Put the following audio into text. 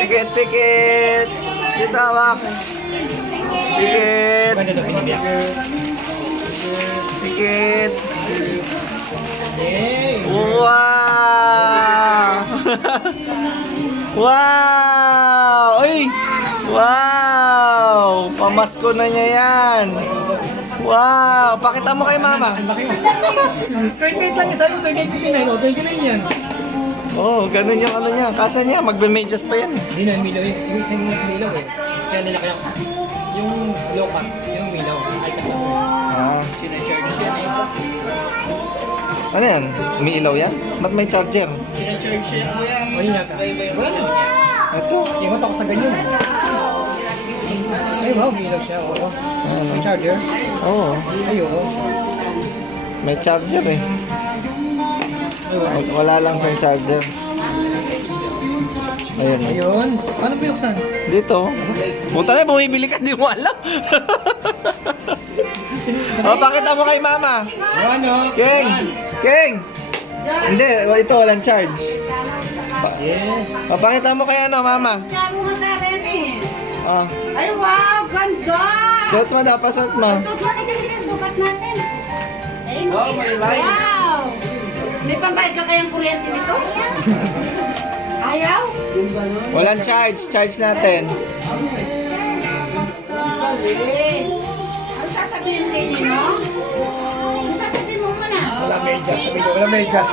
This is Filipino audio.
Pikit, pikit. Dito, hawak. Pikit. Pikit. Wow! Wow! Uy! Wow! Pamasko na niya yan. Wow! Pakita mo kay mama. 28 lang yan. Sabi ko 28, 29. O, 29 yan. Oh, ganun yung ano niya. Kasa niya, magbe-medyas pa yan. Hindi na, milaw eh. Yung isang milaw eh. Kaya nila kaya, yung local, yung milaw, ay kasama eh. Ah. Sinacharge yan eh. Ano yan? Umiilaw yan? Ba't may charger? Sinacharge yan ko yan. O yun yata. Wala. Ito. Ibat ako sa ganyan. Ay wow, milaw siya. Oo. May charger. Oo. Ay oo. May charger eh. Ay, wow. Wala lang siyang charger. Ayun. Ayun. Paano buksan? Dito. Punta na, bumibili ka, di mo alam. Oh, pakita mo kay mama. Yan o. King! King! Hindi, ito walang charge. Yes. Pakita mo kay ano, mama. Oh. Ay, wow! Ganda! Suot mo daw, pasuot mo. Suot mo na dali sukat natin. Ay, Oh, may light. wow! May pambayad ka kayang kuryente nito? Ayaw? Walang charge, charge natin. Ano sasabihin din no? Ano sasabihin mo muna? Wala medyas. Sabi ko, wala medyas.